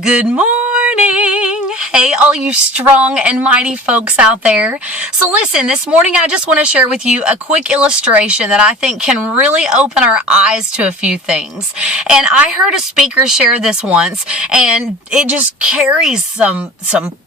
Good morning. Hey, all you strong and mighty folks out there. So listen, this morning I just want to share with you a quick illustration that I think can really open our eyes to a few things. And I heard a speaker share this once, and it just carries some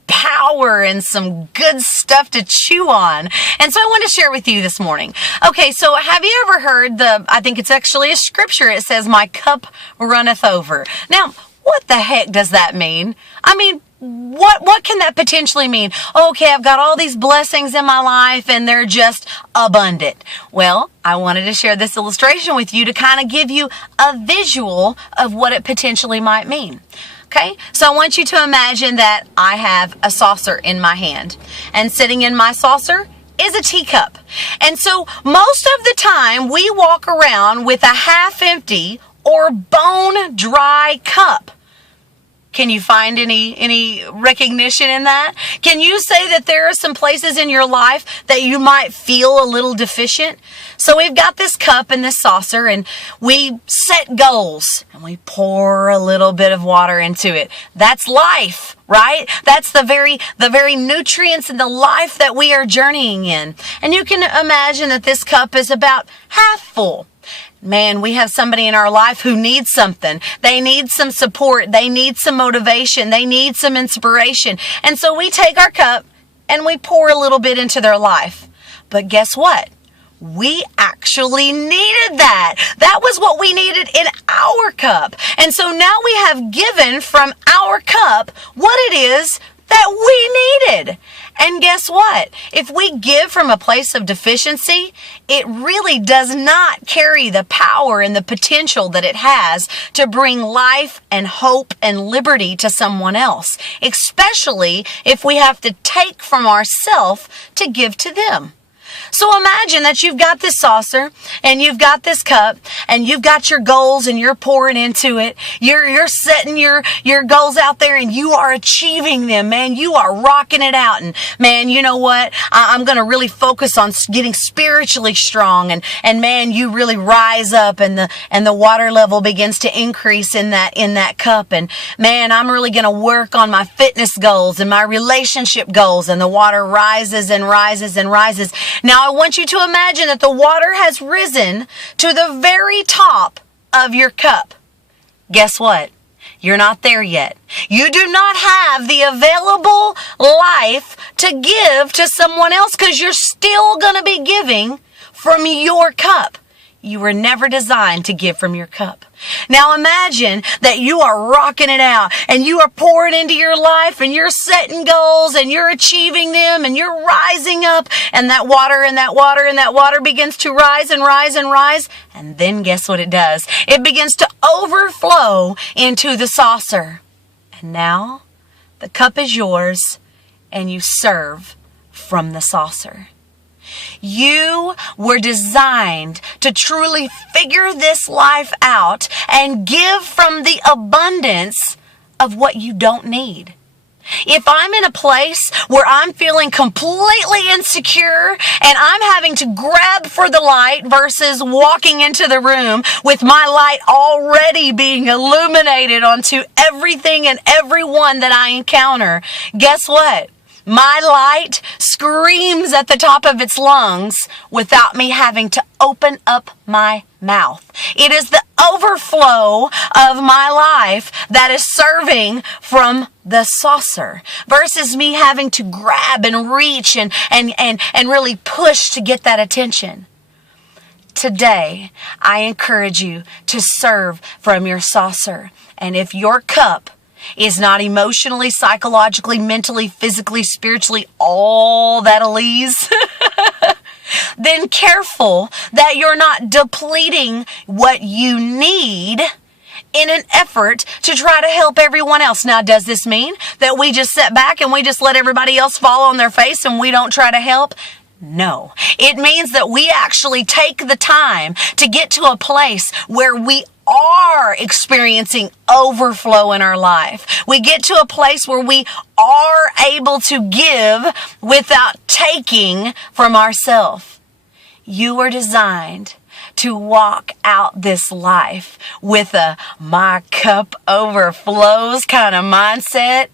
power and some good stuff to chew on. And so I want to share with you this morning. Okay, so have you ever heard I think it's actually a scripture. It says, "My cup runneth over." Now, what the heck does that mean? I mean, what can that potentially mean? Okay, I've got all these blessings in my life and they're just abundant. Well, I wanted to share this illustration with you to kind of give you a visual of what it potentially might mean. Okay, so I want you to imagine that I have a saucer in my hand, and sitting in my saucer is a teacup. And so most of the time we walk around with a half empty or bone dry cup. Can you find any recognition in that? Can you say that there are some places in your life that you might feel a little deficient? So we've got this cup and this saucer, and we set goals and we pour a little bit of water into it. That's life, right? That's the very nutrients in the life that we are journeying in. And you can imagine that this cup is about half full. Man, we have somebody in our life who needs something. They need some support. They need some motivation. They need some inspiration. And so we take our cup and we pour a little bit into their life. But guess what? We actually needed that. That was what we needed in our cup. And so now we have given from our cup what it is that we needed. And guess what? If we give from a place of deficiency, it really does not carry the power and the potential that it has to bring life and hope and liberty to someone else, especially if we have to take from ourselves to give to them. So imagine that you've got this saucer and you've got this cup and you've got your goals and you're pouring into it. You're setting your goals out there and you are achieving them, man. You are rocking it out. And man, you know what? I'm going to really focus on getting spiritually strong. And man, you really rise up and the water level begins to increase in that cup. And man, I'm really going to work on my fitness goals and my relationship goals, and the water rises and rises and rises. Now, I want you to imagine that the water has risen to the very top of your cup. Guess what? You're not there yet. You do not have the available life to give to someone else because you're still going to be giving from your cup. You were never designed to give from your cup. Now imagine that you are rocking it out and you are pouring into your life and you're setting goals and you're achieving them and you're rising up, and that water begins to rise and rise and rise. And then guess what it does? It begins to overflow into the saucer. And now the cup is yours and you serve from the saucer. You were designed to truly figure this life out and give from the abundance of what you don't need. If I'm in a place where I'm feeling completely insecure and I'm having to grab for the light versus walking into the room with my light already being illuminated onto everything and everyone that I encounter, guess what? My light screams at the top of its lungs without me having to open up my mouth. It is the overflow of my life that is serving from the saucer versus me having to grab and reach and really push to get that attention. Today, I encourage you to serve from your saucer. And if your cup is not emotionally, psychologically, mentally, physically, spiritually, all that elise, then careful that you're not depleting what you need in an effort to try to help everyone else. Now, does this mean that we just sit back and we just let everybody else fall on their face and we don't try to help? No. It means that we actually take the time to get to a place where we are experiencing overflow in our life. We get to a place where we are able to give without taking from ourselves. You are designed to walk out this life with a my cup overflows kind of mindset,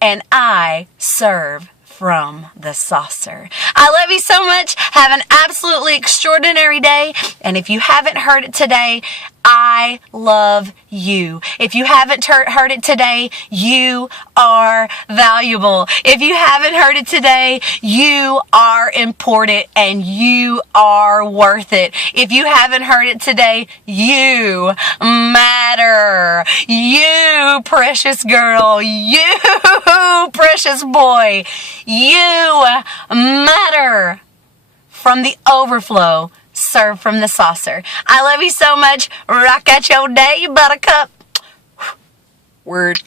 and I serve from the saucer. I love you so much. Have an absolutely extraordinary day. And if you haven't heard it today, I love you. If you haven't heard it today, you are valuable. If you haven't heard it today, you are important and you are worth it. If you haven't heard it today, you matter. You precious girl, you precious boy, you matter. From the overflow, serve from the saucer. I love you so much. Rock out your day, buttercup. Word.